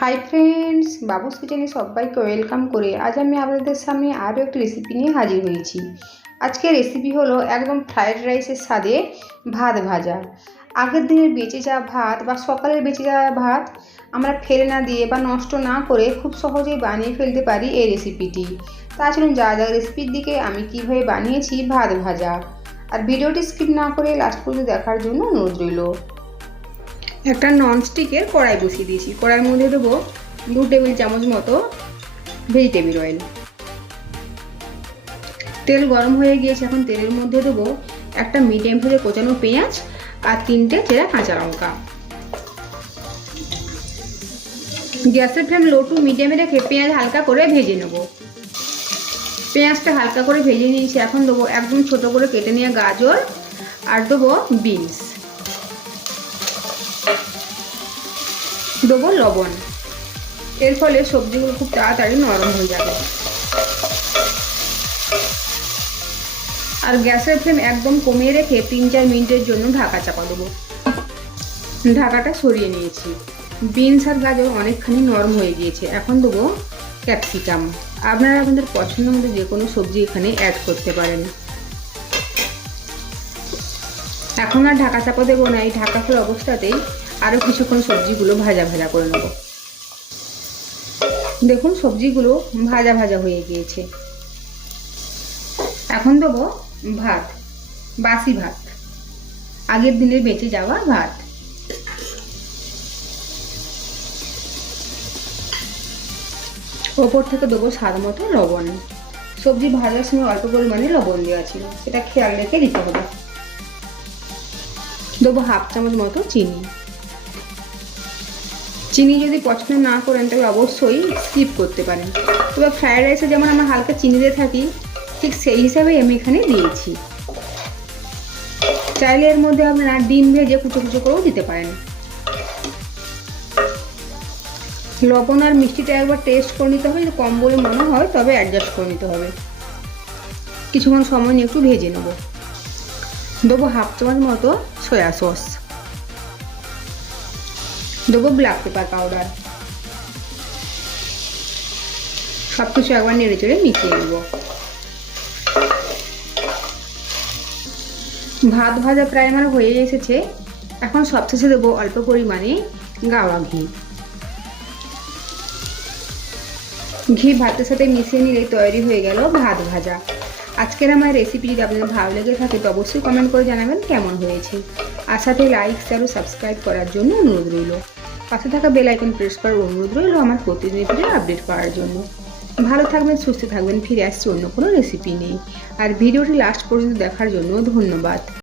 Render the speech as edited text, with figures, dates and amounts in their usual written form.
Hi friends, বাবুস কিচেনে সবাইকে welcome করে আজ আমি আপনাদের সামনে আরও একটি রেসিপি নিয়ে হাজির হয়েছি। আজকের রেসিপি হলো একদম ফ্রায়েড রাইসের স্বাদে ভাত ভাজা। আগের দিনের বেঁচে যাওয়া ভাত বা সকালের বেঁচে যাওয়া ভাত আমরা ফেলে না দিয়ে বা নষ্ট না করে খুব সহজেই বানিয়ে ফেলতে পারি এই রেসিপিটি। তা চলুন যা রেসিপির দিকে আমি কীভাবে বানিয়েছি ভাত ভাজা। আর ভিডিওটি স্কিপ না করে লাস্ট পর্যন্ত দেখার জন্য অনুরোধ রইল। একটা ননস্টিকের কড়াই বসিয়ে দিয়েছি। কড়াইয়ের মধ্যে দেবো 2 টেবিল চামচ মতো ভেজিটেবিল অয়েল। তেল গরম হয়ে গিয়েছে, এখন তেলের মধ্যে দেবো একটা মিডিয়াম সাইজের কোচানো পেঁয়াজ আর 3টে চেরা কাঁচা লঙ্কা। গ্যাসের ফ্লেম লো টু মিডিয়ামে রেখে পেঁয়াজ হালকা করে ভেজে নেব। পেঁয়াজটা হালকা করে ভেজে নিয়েছি। এখন দেবো একদম ছোট করে কেটে নিয়ে গাজর আর দেবো বিনস, দেবো লবণ। এর ফলে সবজিগুলো খুব তাড়াতাড়ি নরম হয়ে যাবে। আর গ্যাসের ফ্লেম একদম কমিয়ে রেখে 3-4 মিনিটের জন্য ঢাকা চাপা দেবো। ঢাকাটা সরিয়ে নিয়েছি। বিনস আর গাজর অনেকখানি নরম হয়ে গিয়েছে। এখন দেবো ক্যাপসিকাম। আপনারা আপনাদের পছন্দ মতো যে কোনো সবজি এখানে অ্যাড করতে পারেন। এখন আর ঢাকা চাপা দেবো না, এই ঢাকা খোলা অবস্থাতেই আরও কিছুক্ষণ সবজিগুলো ভাজা ভাজা করে নেব। দেখুন সবজিগুলো ভাজা ভাজা হয়ে গিয়েছে। এখন দেবো ভাত, বাসি ভাত, আগের দিনের বেঁচে যাওয়া ভাত। ওপর থেকে দেবো স্বাদ মতো লবণ। সবজি ভাজার সময় অল্প পরিমাণে লবণ দেওয়া ছিল, সেটা খেয়াল রেখে দিতে হবে। দেবো 1/2 চামচ মতো চিনি। চিনি যদি পছন্দ না করেন তবে অবশ্যই স্কিপ করতে পারেন। তবে ফ্রায়েড রাইসে যেমন আমরা হালকা চিনি দিয়ে থাকি, ঠিক সেই হিসাবেই আমি এখানে দিয়েছি। চাইলে এর মধ্যে আপনারা ডিম ভেজে কুচো কুচো করেও দিতে পারেন। লবণ আর মিষ্টিটা একবার টেস্ট করে নিতে হবে। যদি কম বলে মনে হয় তবে অ্যাডজাস্ট করে নিতে হবে। কিছুক্ষণ সময় নিয়ে একটু ভেজে নেব। দেবো 1/2 চামচ মতো সয়া সস, দেবো ব্ল্যাক পেপার পাউডার। সব কিছু একবার নেড়ে চেড়ে মিশিয়ে নেব। ভাত ভাজা প্রায় আমার হয়ে এসেছে। এখন সবশেষে দেবো অল্প পরিমাণে গাওয়া ঘি। ঘি ভাতের সাথে মিশিয়ে নিলে তৈরি হয়ে গেল ভাত ভাজা। আজকের আমার রেসিপি যদি আপনাদের ভালো লেগে থাকে তো অবশ্যই কমেন্ট করে জানাবেন কেমন হয়েছে। আর সাথে লাইক, শেয়ার ও সাবস্ক্রাইব করার জন্য অনুরোধ রইল। পাশে থাকা বেল আইকন প্রেস করার অনুরোধ রইল আমার প্রতিদিন আপডেট পাওয়ার জন্য। ভালো থাকবেন, সুস্থ থাকবেন। ফিরে আসছি অন্য কোনো রেসিপি নেই। আর ভিডিওটি লাস্ট পর্যন্ত দেখার জন্য ধন্যবাদ।